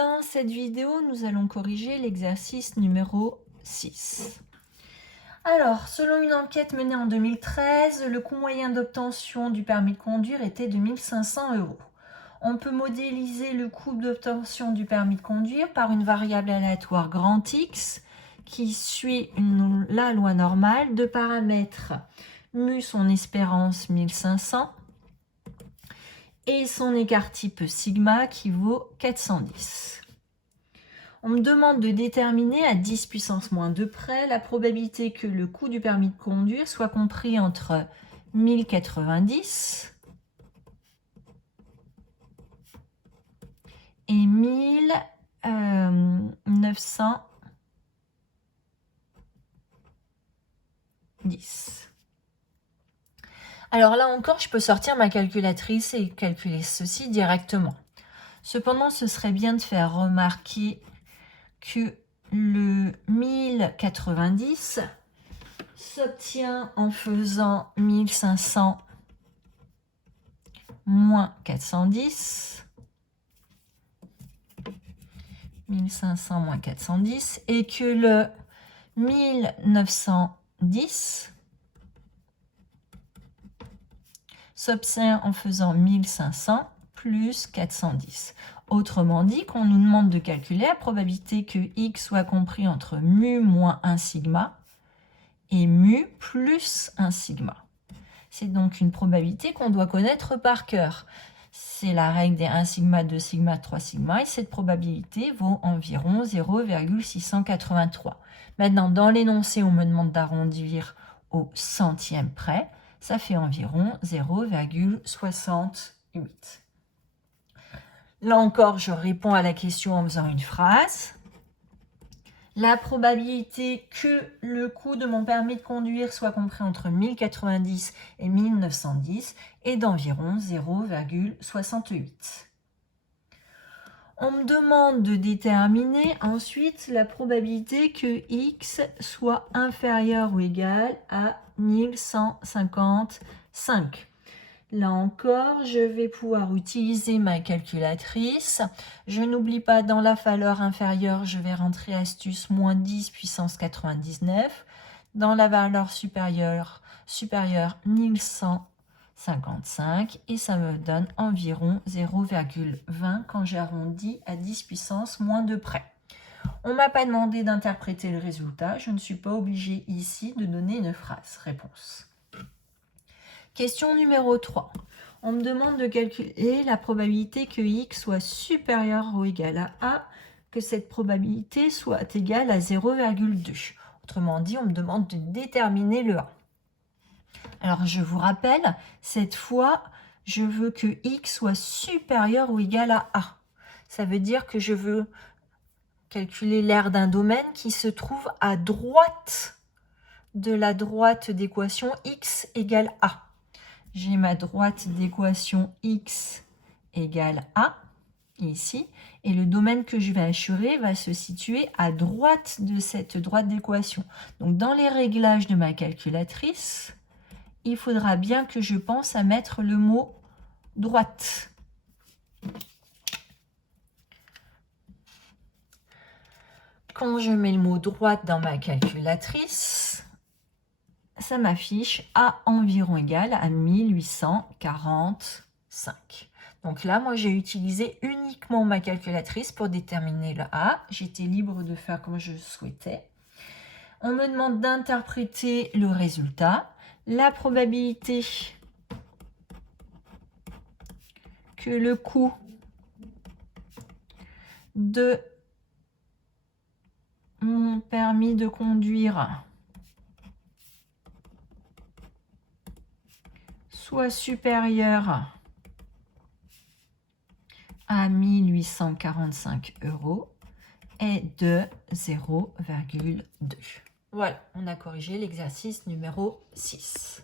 Dans cette vidéo, nous allons corriger l'exercice numéro 6. Alors, selon une enquête menée en 2013, le coût moyen d'obtention du permis de conduire était de 1 500 €. On peut modéliser le coût d'obtention du permis de conduire par une variable aléatoire grand X qui suit la loi normale de paramètres mu son espérance 1500 et son écart type sigma qui vaut 410. On me demande de déterminer à 10 puissance moins 2 près la probabilité que le coût du permis de conduire soit compris entre 1090 et 1910. Alors là encore, je peux sortir ma calculatrice et calculer ceci directement. Cependant, ce serait bien de faire remarquer que le 1090 s'obtient en faisant 1500 moins 410. 1500 moins 410 et que le 1910 s'obtient en faisant 1500 plus 410. Autrement dit, qu'on nous demande de calculer la probabilité que x soit compris entre mu moins 1 sigma et mu plus 1 sigma. C'est donc une probabilité qu'on doit connaître par cœur. C'est la règle des 1 sigma, 2 sigma, 3 sigma, et cette probabilité vaut environ 0,683. Maintenant, dans l'énoncé, on me demande d'arrondir au centième près. Ça fait environ 0,68. Là encore, je réponds à la question en faisant une phrase. La probabilité que le coût de mon permis de conduire soit compris entre 1090 et 1910 est d'environ 0,68. On me demande de déterminer ensuite la probabilité que x soit inférieur ou égal à 1155. Là encore, je vais pouvoir utiliser ma calculatrice. Je n'oublie pas, dans la valeur inférieure, je vais rentrer astuce moins 10 puissance 99. Dans la valeur supérieure 1155. Et ça me donne environ 0,20 quand j'arrondis à 10 puissance moins 2 près. On ne m'a pas demandé d'interpréter le résultat. Je ne suis pas obligée ici de donner une phrase. Réponse. Question numéro 3. On me demande de calculer la probabilité que x soit supérieur ou égal à a, que cette probabilité soit égale à 0,2. Autrement dit, on me demande de déterminer le a. Alors, je vous rappelle, cette fois, je veux que x soit supérieur ou égal à a. Ça veut dire que je veux calculer l'aire d'un domaine qui se trouve à droite de la droite d'équation x égale a. J'ai ma droite d'équation x égale a, ici, et le domaine que je vais assurer va se situer à droite de cette droite d'équation. Donc, dans les réglages de ma calculatrice, il faudra bien que je pense à mettre le mot droite. Quand je mets le mot droite dans ma calculatrice, ça m'affiche a environ égal à 1845. Donc là, moi, j'ai utilisé uniquement ma calculatrice pour déterminer le a. J'étais libre de faire comme je souhaitais. On me demande d'interpréter le résultat. La probabilité que le coût de mon permis de conduire soit supérieur à 1845 € est de 0,2. Voilà, on a corrigé l'exercice numéro 6.